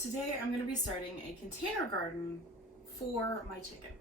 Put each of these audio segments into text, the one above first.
Today I'm going to be starting a container garden for my chickens.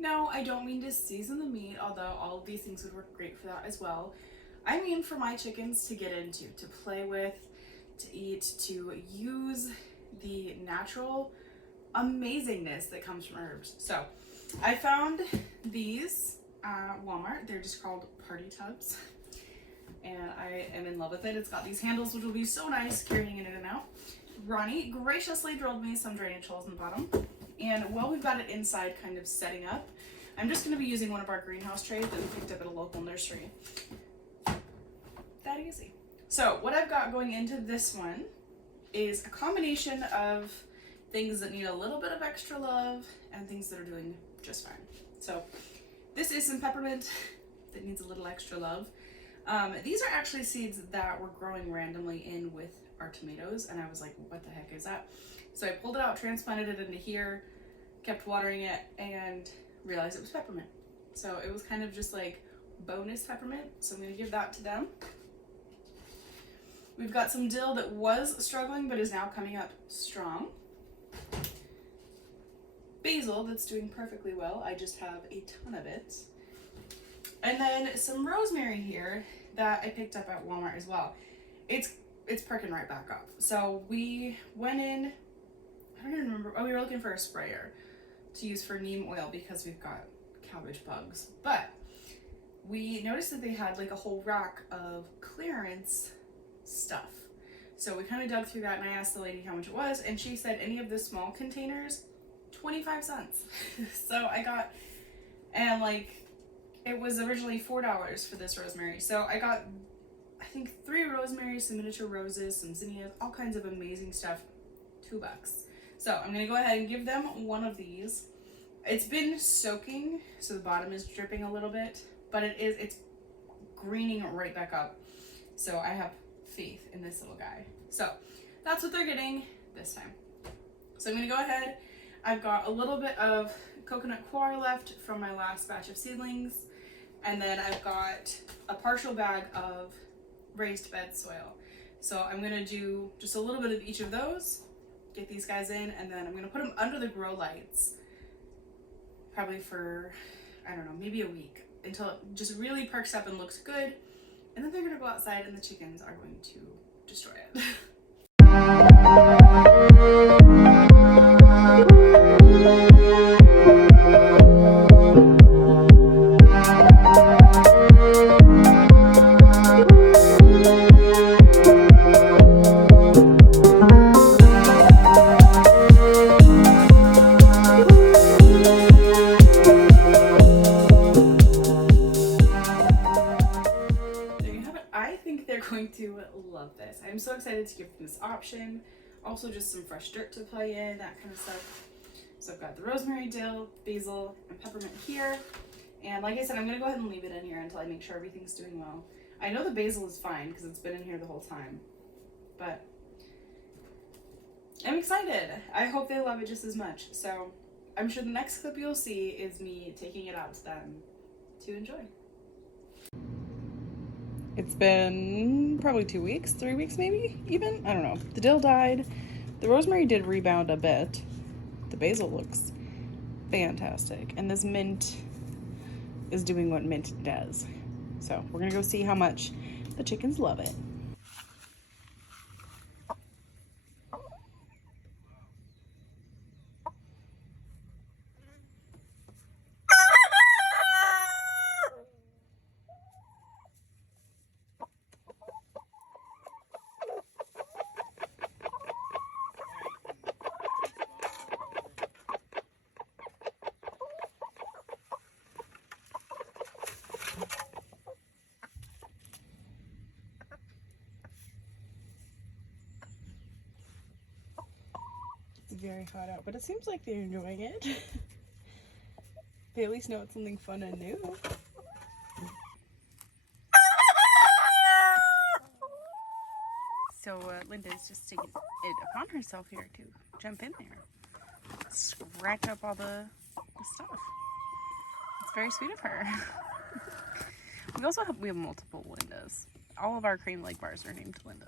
No, I don't mean to season the meat, although all of these things would work great for that as well. I mean for my chickens to get into, to play with, to eat, to use the natural amazingness that comes from herbs. So I found these at Walmart. They're just called party tubs. And I am in love with it. It's got these handles, which will be so nice carrying it in and out. Ronnie graciously drilled me some drainage holes in the bottom. And while we've got it inside kind of setting up, I'm just going to be using one of our greenhouse trays that we picked up at a local nursery. That easy. So what I've got going into this one is a combination of things that need a little bit of extra love and things that are doing just fine. So this is some peppermint that needs a little extra love. These are actually seeds that were growing randomly in with our tomatoes, and I was like, what the heck is that? So I pulled it out, transplanted it into here, kept watering it, and realized it was peppermint. So it was kind of just like bonus peppermint, so I'm going to give that to them. We've got some dill that was struggling but is now coming up strong. Basil that's doing perfectly well, I just have a ton of it. And then some rosemary here that I picked up at Walmart as well. It's perking right back up. So we went in, I don't even remember, we were looking for a sprayer to use for neem oil because we've got cabbage bugs. But we noticed that they had like a whole rack of clearance stuff. So we kind of dug through that and I asked the lady how much it was, and she said any of the small containers, 25 cents. So I got, and like, it was originally $4 for this rosemary. So I got, I think 3 rosemarys, some miniature roses, some zinnias, all kinds of amazing stuff, $2. So I'm gonna go ahead and give them one of these. It's been soaking, so the bottom is dripping a little bit, but it's greening right back up. So I have faith in this little guy. So that's what they're getting this time. So I'm gonna go ahead. I've got a little bit of coconut coir left from my last batch of seedlings. And then I've got a partial bag of raised bed soil. So I'm gonna do just a little bit of each of those, get these guys in, and then I'm gonna put them under the grow lights, probably for, I don't know, maybe a week, until it just really perks up and looks good. And then they're gonna go outside and the chickens are going to destroy it. Going to love this. I'm so excited to give them this option. Also just some fresh dirt to play in, that kind of stuff. So I've got the rosemary, dill, basil, and peppermint here. And like I said, I'm going to go ahead and leave it in here until I make sure everything's doing well. I know the basil is fine because it's been in here the whole time. But I'm excited. I hope they love it just as much. So I'm sure the next clip you'll see is me taking it out to them to enjoy. It's been probably 2 weeks, 3 weeks maybe, even? I don't know. The dill died. The rosemary did rebound a bit. The basil looks fantastic. And this mint is doing what mint does. So we're gonna go see how much the chickens love it. very hot out, but it seems like they're enjoying it. They at least know it's something fun and new. So Linda's just taking it upon herself here to jump in there, scratch up all the stuff. It's very sweet of her. We have multiple Lindas. All of our cream leg bars are named Linda.